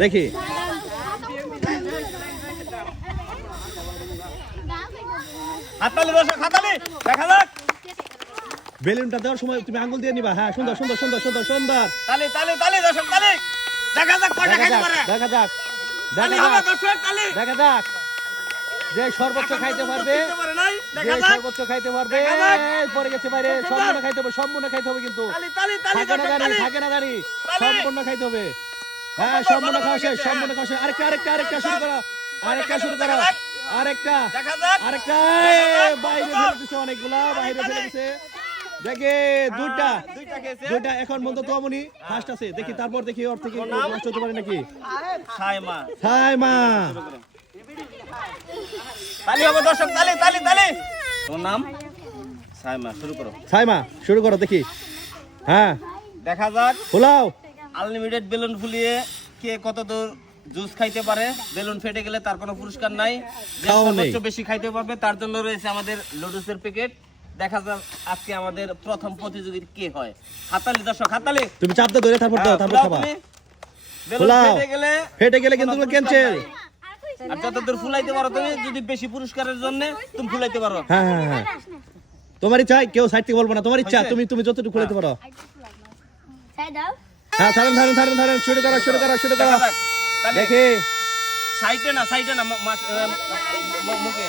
দেখি। হাততালি দর্শক হাততালি। দেখা যাক। বেলুনটা দেওয়ার সময় তুমি আঙ্গুল দিয়ে নিবা। হ্যাঁ সুন্দর সুন্দর সুন্দর সুন্দর সুন্দর। তালি তালি তালি দর্শক তালি। দেখা যাক কয়টা দেখা খাইতে যাক পারে। দেখা যাক দেখা যাক। দর্শক তালি। দেখা যাক। যে সর্বোচ্চ খাইতে পারবে যে সর্বোচ্চ খাইতে পারবে পরে গেছে বাইরে সম্পূর্ণ খাইতে হবে সম্পূর্ণ খাইতে হবে কিন্তু। থাকে না দর্শক গাড়ি থাকে না গাড়ি সম্পূর্ণ খাইতে হবে। হ্যাঁ খাওয়া শেষ খাওয়া শেষ। আরেকটা আরেকটা আরেকটা শুরু করো। আরেকটা শুরু করো। দেখা যাক। আরেকটা। দেখা যাক। আরেকটা। বাইরে কত? ফেলে দিছে অনেকগুলা বাইরে ফেলে দিছে। দেখে দুইটা। দুইটা এখন বন্ধ তো আমনি ফার্স্ট আছে। দেখি তারপর দেখি ওর থেকে নষ্ট হতে পারে নাকি? সাইমা। হাই তালি হবে দর্শক তালি তালি তালি। তোমার নাম সাইমা শুরু করো। হাই মা শুরু করো দেখি। হ্যাঁ। দেখা যাক। ফুলাও আনলিমিটেড বেলুন ফুলিয়ে কে কত দূর জুস খাইতে পারে বেলুন ফেটে গেলে তার কোনো পুরস্কার নাই। যে সর্বোচ্চ বেশি খাইতে পারবে তার জন্য রয়েছে আমাদের লুডুসের প্যাকেট। দেখা যাক আজকে আমাদের প্রথম প্রতিযোগী কে হয়। হাতালি দর্শক হাতালি। তুমি চাপ দাও ধরে তারপর দাও তারপর খাবা। বেলুন ফেটে গেলে ফেটে গেলে কিন্তু কোনো ক্যান্সেল। আর যতদূর ফুলাইতে পারো তুমি যদি বেশি পুরস্কারের জন্য তুমি ফুলাইতে পারো। হ্যাঁ হ্যাঁ হ্যাঁ। তোমার ইচ্ছা কেউ সাইড থেকে বলব না। তোমার ইচ্ছা? তুমি তুমি যতটুকু খুলাইতে পারো। Saya dah. হ্যাঁ থারেন থারেন থারেন থারেন শুরু করো শুরু করো শুরু করো। দেখা সাইডে না সাইডে না মুখে।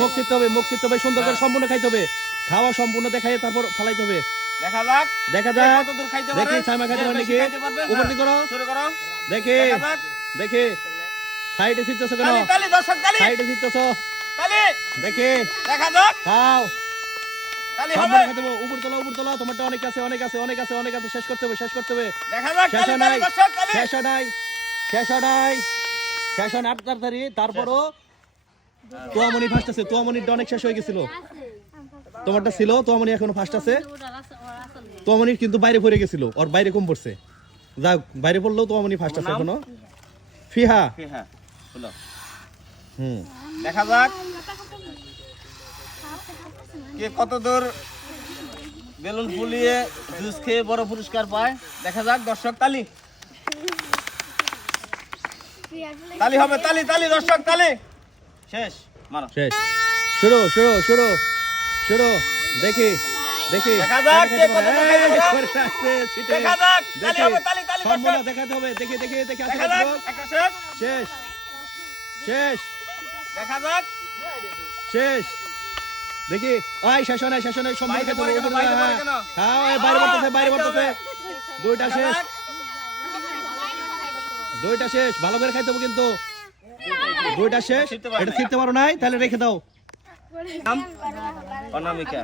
মুখ শিখতে হবে মুখ শিখতে হবে সুন্দর করে সম্পূর্ণ খাইতে হবে। খাওয়া সম্পূর্ণ দেখাই তারপর ফালাইতে হবে। দেখা যাক। দেখা যাক। কতদূর খাইতে দেখি ছাইমা খাইতে পারে নাকি? উপর হ্যাঁ। দিকে করো। শুরু করো। দেখি। দেখি সাইডে শিখতেছো কেন? তালি তালি দর্শক তালি। সাইডে শিখতেছো তালি। দেখি। দেখা যাক। খাও। তোমারটা অনেক আছে অনেক আছে অনেক আছে অনেক আছে শেষ করতে হবে শেষ করতে হবে। দেখা শেষ তালি তালি নাই শেষ নাই শেষ নাই শেষ আট তাড়াতাড়ি তারপরও ফার্স্ট আছে অনেক শেষ হয়ে গেছিল। তোমারটা ছিল তোয়ামনি এখনও ফার্স্ট আছে। তোয়ামনির কিন্তু বাইরে পড়ে গেছিল ওর বাইরে কম পড়ছে। যাক বাইরে পড়লেও তোয়ামনি ফার্স্ট আছে এখনও। ফিহা। হুম। দেখা যাক। কে কত দূর বেলুন ফুলিয়ে জুস খেয়ে বড় পুরস্কার পায়? দেখা যাক দর্শক তালি। তালি হবে তালি তালি দর্শক তালি। শেষ মারো। শেষ। শুরু শুরু শুরু শুরু দেখি দেখি। দেখা যাক কে কত দূর। দেখা যাক। তালি হবে তালি তালি সম্পূর্ণ দেখাতে হবে দেখি দেখি দেখি দেখা যাক দর্শক। একটা শেষ। শেষ। শেষ। দেখা যাক। শেষ। দেখি। হয় নাই শেষ হয় নাই বাইরে খেতে পড়ে কেন, বাইরে হ্যাঁ। এই বাইরে পড়তেছে বাইরে খাইতে পড়তেছে। দুইটা শেষ। দুইটা শেষ ভালো করে খাইতে হবে কিন্তু। দুইটা শেষ এটা। ছিটতে পারো নাই তাহলে রেখে দাও। অনামিকা।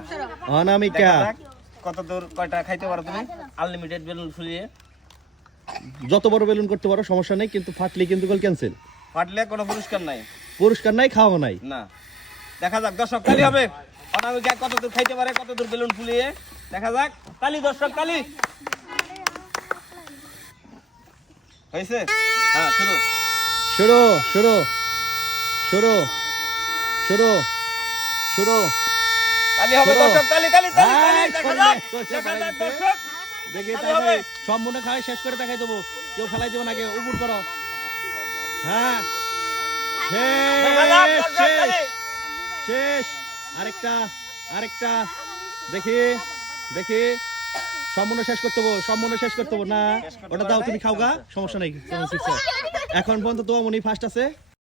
অনামিকা। কত দূর কয়টা খাইতে পারো তুমি? আনলিমিটেড বেলুন ফুলিয়ে। যত বড় বেলুন করতে পারো সমস্যা নেই কিন্তু ফাটলে কিন্তু গোল ক্যান্সেল ফাটলে কোনো পুরস্কার নাই। পুরস্কার নাই খাওয়া নাই। না। দেখা যাক দর্শক তালি হবে। অনামিকা কত দূর খাইতে পারে কত দূর বেলুন ফুলিয়ে। দেখা যাক। তালি দর্শক তালি হয়েছে? হ্যাঁ শুরু। শুরু শুরু শুরু শুরু শুরু। তালি হবে দর্শক তালি তালি তালি তালি দেখা যাক দেখা যাক দর্শক। দেখি তাহলে সম্পূর্ণ খাই শেষ করে দেখাই দেবো। কেউ ফেলাই দেবো না কেউ উপর করো। হ্যাঁ শেষ শেষ শেষ। আরেকটা আরেকটা। দেখি দেখি। সম্পূর্ণ শেষ করতে হব, সম্পূর্ণ শেষ করতে হব। না, ওটা দাও, তুমি খাওগা, সমস্যা নাই এখন পর্যন্ত তো মনি ফার্স্ট আছে।